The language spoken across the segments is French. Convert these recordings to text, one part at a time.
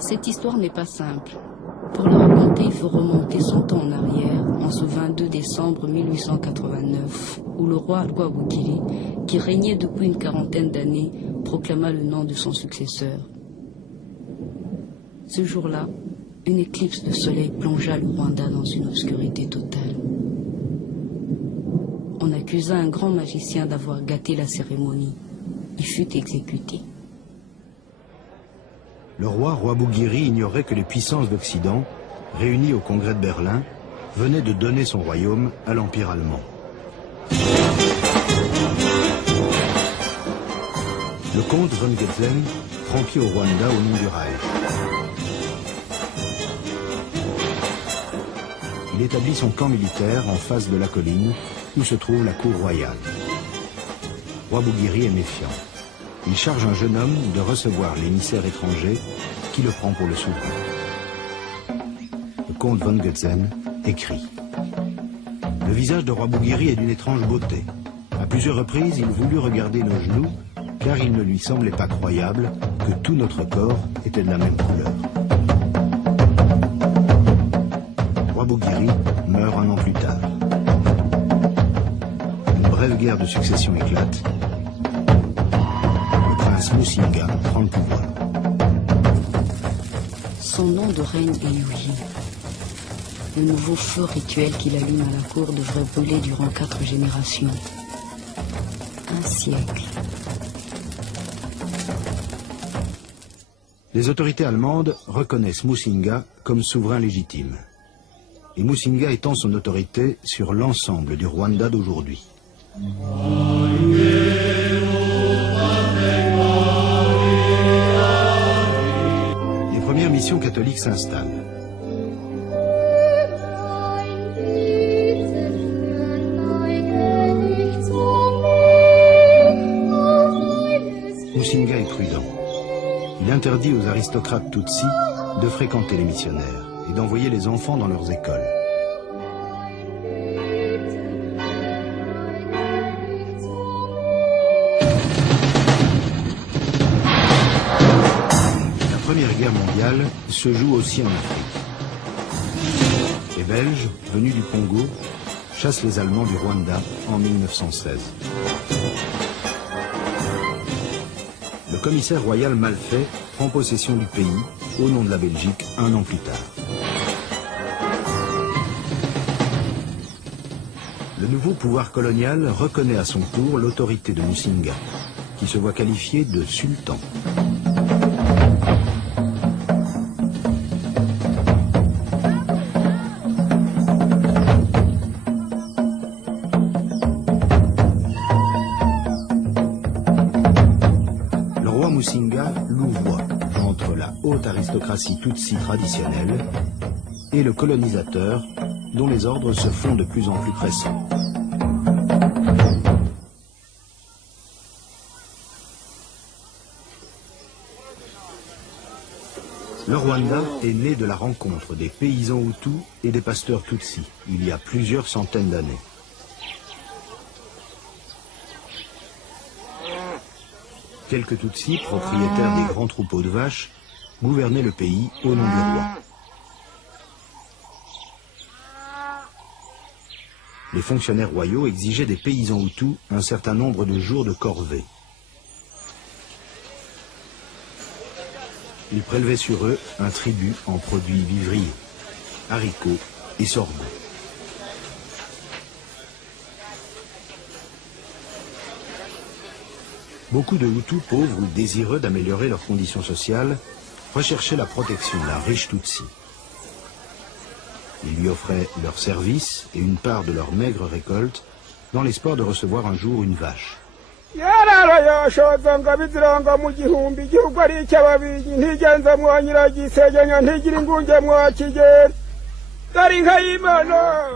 Cette histoire n'est pas simple. Pour la raconter, il faut remonter 100 ans en arrière, en ce 22 décembre 1889, où le roi Rwabugiri, qui régnait depuis une quarantaine d'années, proclama le nom de son successeur. Ce jour-là, une éclipse de soleil plongea le Rwanda dans une obscurité totale. On accusa un grand magicien d'avoir gâté la cérémonie. Il fut exécuté. Le roi Rwabugiri ignorait que les puissances d'Occident, réunies au Congrès de Berlin, venaient de donner son royaume à l'Empire allemand. Le comte von Goetzen prend pied au Rwanda au nom du Reich. Il établit son camp militaire en face de la colline où se trouve la cour royale. Rwabugiri est méfiant. Il charge un jeune homme de recevoir l'émissaire étranger qui le prend pour le souverain. Le comte von Goetzen écrit. Le visage de Rwabugiri est d'une étrange beauté. À plusieurs reprises, il voulut regarder nos genoux, car il ne lui semblait pas croyable que tout notre corps était de la même couleur. Rwabugiri meurt un an plus tard. Une brève guerre de succession éclate. Musinga prend le pouvoir. Son nom de reine est Yuji. Le nouveau feu rituel qu'il allume à la cour devrait brûler durant 4 générations. Un siècle. Les autorités allemandes reconnaissent Musinga comme souverain légitime. Et Musinga étend son autorité sur l'ensemble du Rwanda d'aujourd'hui. Les premières missions catholiques s'installent. Musinga est prudent. Il interdit aux aristocrates Tutsis de fréquenter les missionnaires et d'envoyer les enfants dans leurs écoles. La Première Guerre mondiale se joue aussi en Afrique. Les Belges, venus du Congo, chassent les Allemands du Rwanda en 1916. Le commissaire royal Malfait prend possession du pays au nom de la Belgique un an plus tard. Le nouveau pouvoir colonial reconnaît à son tour l'autorité de Musinga, qui se voit qualifié de sultan. Musinga louvoie entre la haute aristocratie Tutsi traditionnelle et le colonisateur dont les ordres se font de plus en plus pressants. Le Rwanda est né de la rencontre des paysans Hutus et des pasteurs Tutsis il y a plusieurs centaines d'années. Quelques Tutsis, propriétaires des grands troupeaux de vaches, gouvernaient le pays au nom du roi. Les fonctionnaires royaux exigeaient des paysans Hutus un certain nombre de jours de corvée. Ils prélevaient sur eux un tribut en produits vivriers, haricots et sorgho. Beaucoup de Hutus pauvres ou désireux d'améliorer leurs conditions sociales recherchaient la protection d'un riche Tutsi. Ils lui offraient leurs services et une part de leur maigre récolte dans l'espoir de recevoir un jour une vache. Ils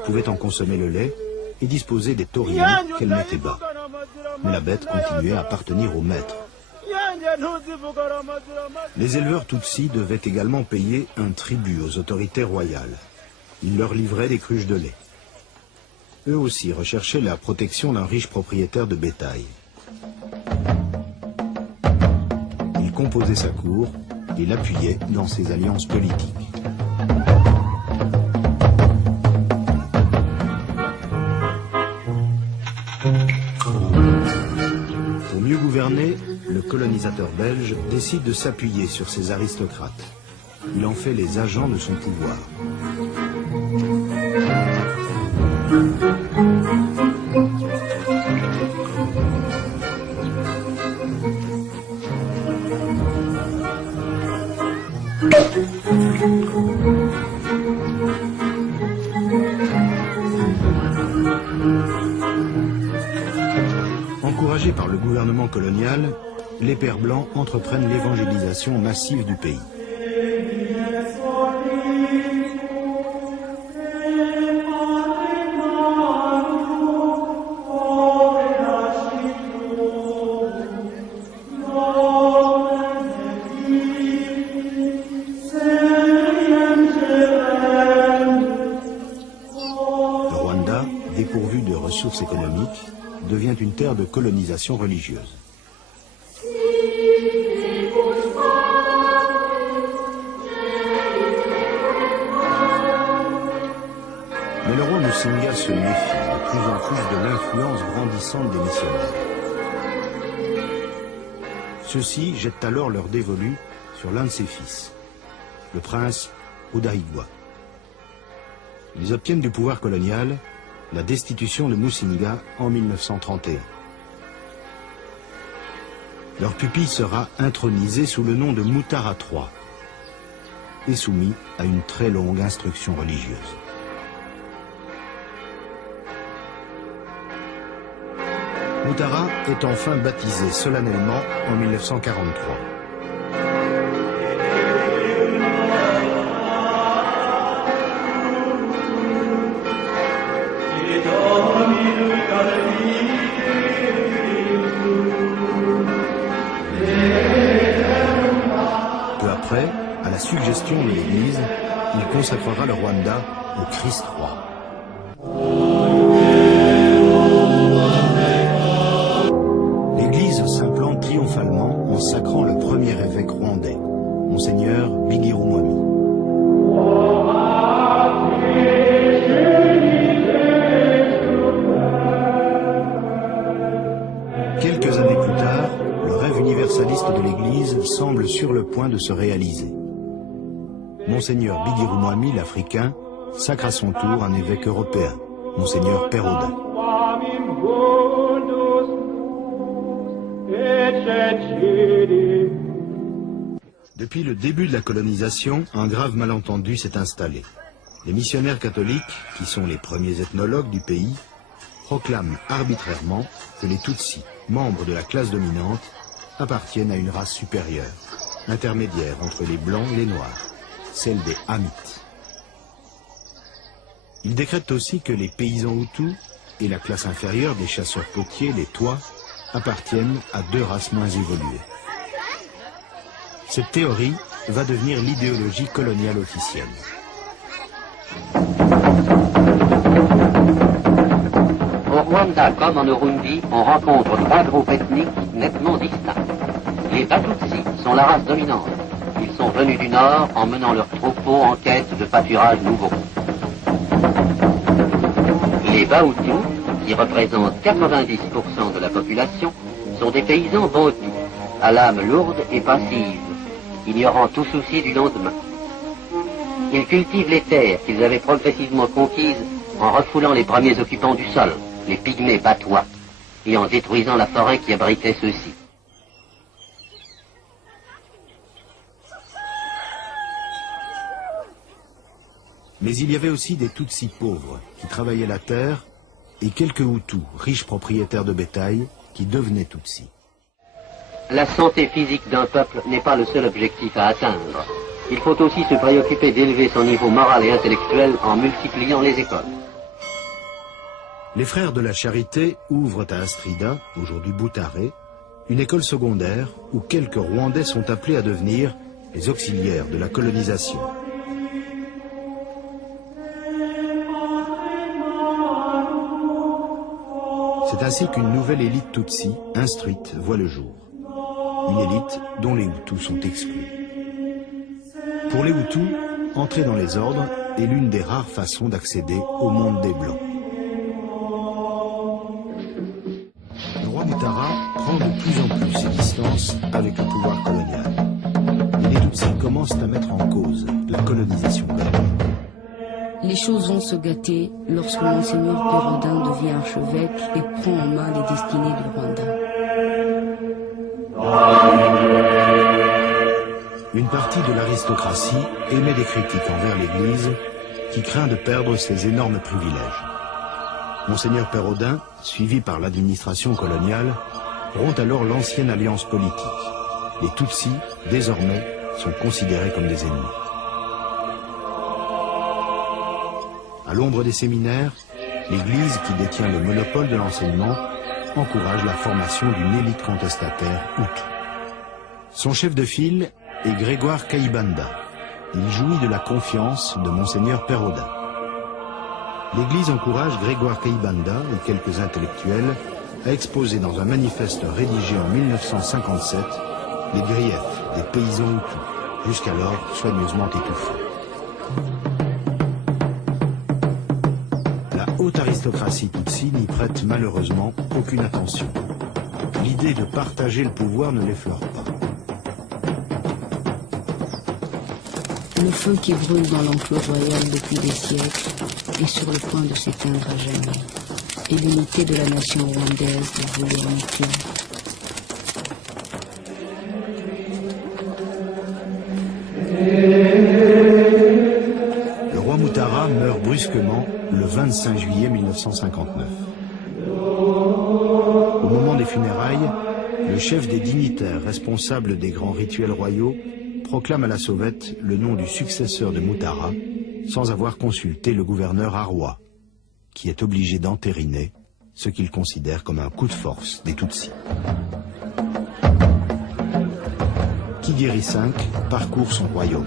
pouvaient en consommer le lait et disposer des taurillons qu'elle mettait bas. Mais la bête continuait à appartenir au maître. Les éleveurs Tutsis devaient également payer un tribut aux autorités royales. Ils leur livraient des cruches de lait. Eux aussi recherchaient la protection d'un riche propriétaire de bétail. Ils composaient sa cour et l'appuyait dans ses alliances politiques. Pour mieux gouverner, le colonisateur belge décide de s'appuyer sur ces aristocrates. Il en fait les agents de son pouvoir. Encouragés par le gouvernement colonial, les Pères blancs entreprennent l'évangélisation massive du pays. Le Rwanda, dépourvu de ressources économiques, devient une terre de colonisation religieuse. Mais le roi Musinga se méfie de plus en plus de l'influence grandissante des missionnaires. Ceux-ci jettent alors leur dévolu sur l'un de ses fils, le prince Rudahigwa. Ils obtiennent du pouvoir colonial la destitution de Musinga en 1931. Leur pupille sera intronisé sous le nom de Mutara III et soumis à une très longue instruction religieuse. Mutara est enfin baptisé solennellement en 1943. Peu après, à la suggestion de l'Église, il consacrera le Rwanda au Christ roi. L'Église s'implante triomphalement en sacrant le premier évêque rwandais, Monseigneur Bigirumwami. Quelques années plus tard, le rêve universaliste de l'Église semble sur le point de se réaliser. Monseigneur Bigirumwami, l'Africain, sacre à son tour un évêque européen, Monseigneur Peroda. Depuis le début de la colonisation, un grave malentendu s'est installé. Les missionnaires catholiques, qui sont les premiers ethnologues du pays, proclament arbitrairement que les Tutsis, membres de la classe dominante, appartiennent à une race supérieure, intermédiaire entre les Blancs et les Noirs, celle des Hamites. Ils décrètent aussi que les paysans Hutus et la classe inférieure des chasseurs potiers, les Tois, appartiennent à deux races moins évoluées. Cette théorie va devenir l'idéologie coloniale officielle. Au Rwanda comme en Burundi, on rencontre trois groupes ethniques nettement distincts. Les Batutsi sont la race dominante. Ils sont venus du nord en menant leurs troupeaux en quête de pâturages nouveaux. Les Bahutus, qui représentent 90% de la population, sont des paysans bantus, à l'âme lourde et passive, ignorant tout souci du lendemain. Ils cultivent les terres qu'ils avaient progressivement conquises en refoulant les premiers occupants du sol, les pygmées batois, et en détruisant la forêt qui abritait ceux-ci. Mais il y avait aussi des Tutsis pauvres qui travaillaient la terre et quelques Hutus, riches propriétaires de bétail, qui devenaient Tutsis. La santé physique d'un peuple n'est pas le seul objectif à atteindre. Il faut aussi se préoccuper d'élever son niveau moral et intellectuel en multipliant les écoles. Les frères de la Charité ouvrent à Astrida, aujourd'hui Butare, une école secondaire où quelques Rwandais sont appelés à devenir les auxiliaires de la colonisation. C'est ainsi qu'une nouvelle élite Tutsi, instruite, voit le jour. Une élite dont les Hutus sont exclus. Pour les Hutus, entrer dans les ordres est l'une des rares façons d'accéder au monde des Blancs. Le roi Mutara prend de plus en plus ses distances avec le pouvoir colonial. Et les Tutsis commencent à mettre en cause la colonisation belge. Les choses vont se gâter lorsque Monseigneur Pérodin devient archevêque et prend en main les destinées du Rwanda. Une partie de l'aristocratie émet des critiques envers l'Église qui craint de perdre ses énormes privilèges. Monseigneur Pérodin, suivi par l'administration coloniale, rompt alors l'ancienne alliance politique. Les Tutsis, désormais, sont considérés comme des ennemis. À l'ombre des séminaires, l'Église, qui détient le monopole de l'enseignement, encourage la formation d'une élite contestataire Hutu. Son chef de file est Grégoire Kayibanda. Il jouit de la confiance de Monseigneur Pérodin. L'Église encourage Grégoire Kayibanda et quelques intellectuels à exposer dans un manifeste rédigé en 1957 les griefs des paysans Hutus, jusqu'alors soigneusement étouffés. La haute aristocratie Tutsi n'y prête malheureusement aucune attention. L'idée de partager le pouvoir ne l'effleure pas. Le feu qui brûle dans l'enclos royal depuis des siècles est sur le point de s'éteindre à jamais. Et l'unité de la nation rwandaise est volée en éclats. Le roi Mutara meurt brusquement le 25 juillet 1959. Au moment des funérailles, le chef des dignitaires responsables des grands rituels royaux proclame à la sauvette le nom du successeur de Mutara sans avoir consulté le gouverneur Arwa, qui est obligé d'entériner ce qu'il considère comme un coup de force des Tutsis. Kigeri V parcourt son royaume.